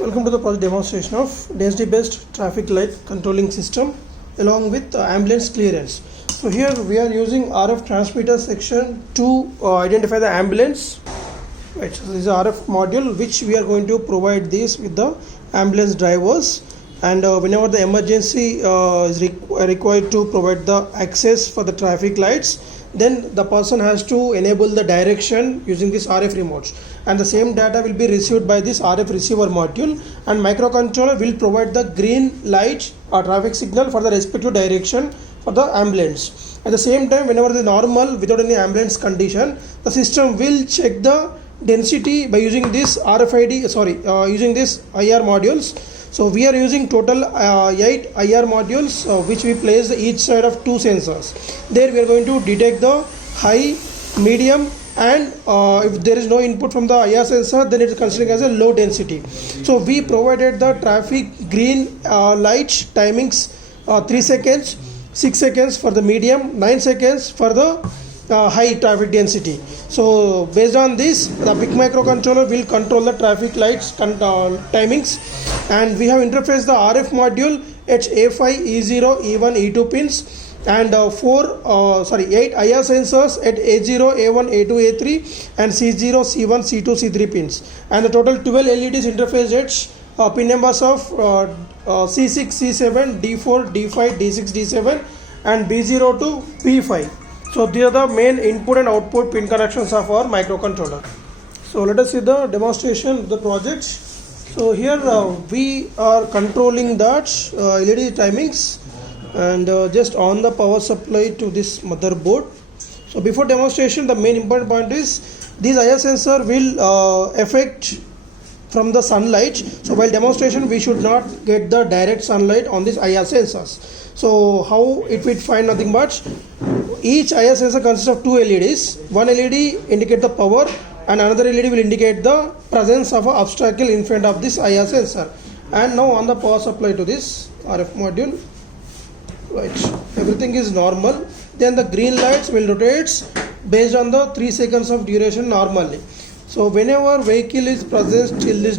Welcome to the project demonstration of density based traffic light controlling system along with ambulance clearance. So here we are using RF transmitter section to identify the ambulance. Right, so this is RF module which we are going to provide this with the ambulance drivers, and whenever the emergency is required to provide the access for the traffic lights, then the person has to enable the direction using this RF remotes, and the same data will be received by this RF receiver module, and microcontroller will provide the green light or traffic signal for the respective direction for the ambulance. At the same time, whenever the normal without any ambulance condition, the system will check the density by using this using this IR modules. So we are using total 8 IR modules which we place each side of 2 sensors. There we are going to detect the high, medium, and if there is no input from the IR sensor, then it is considered as a low density. So we provided the traffic green light timings 3 seconds, 6 seconds for the medium, 9 seconds for the high traffic density. So based on this, the big microcontroller will control the traffic lights timings, and we have interfaced the RF module at A5, E0, E1, E2 pins, and 8 IR sensors at A0, A1, A2, A3, and C0, C1, C2, C3 pins, and the total 12 LEDs interface at pin numbers of C6, C7, D4, D5, D6, D7, and B0 to P5. So these are the main input and output pin connections of our microcontroller. So let us see the demonstration of the project. So here we are controlling that LED timings, and just on the power supply to this motherboard. So before demonstration, the main important point is these IR sensor will affect from the sunlight. So while demonstration, we should not get the direct sunlight on these IR sensors. So how it will find nothing but each IR sensor consists of 2 LEDs. One LED indicate the power, and another LED will indicate the presence of an obstacle in front of this IR sensor. And now on the power supply to this RF module, right, everything is normal. Then the green lights will rotate based on the 3 seconds of duration normally. So whenever vehicle is present till this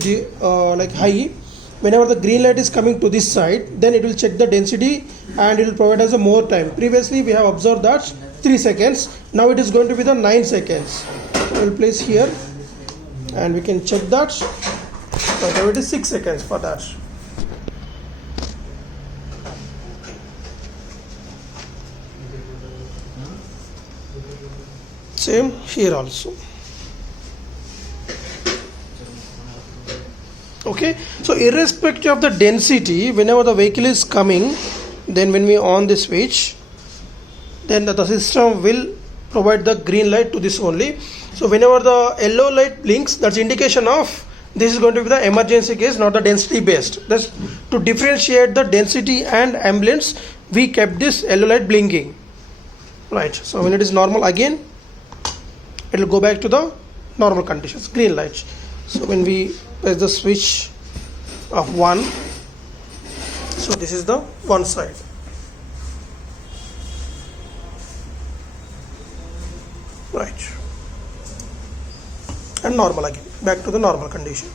high, whenever the green light is coming to this side, then it will check the density and it will provide us a more time. Previously we have observed that 3 seconds. Now it is going to be the 9 seconds. So we will place here and we can check that. So now it is 6 seconds for that. Same here also. Okay, so irrespective of the density, whenever the vehicle is coming, then when we on the switch, then the system will provide the green light to this only. So whenever the yellow light blinks, that's indication of this is going to be the emergency case, not the density based. That's to differentiate the density and ambulance, we kept this yellow light blinking. Right, so when it is normal again, it will go back to the normal conditions, green light. So when we press the switch of 1, so this is the one side. Right, and normal again, back to the normal condition.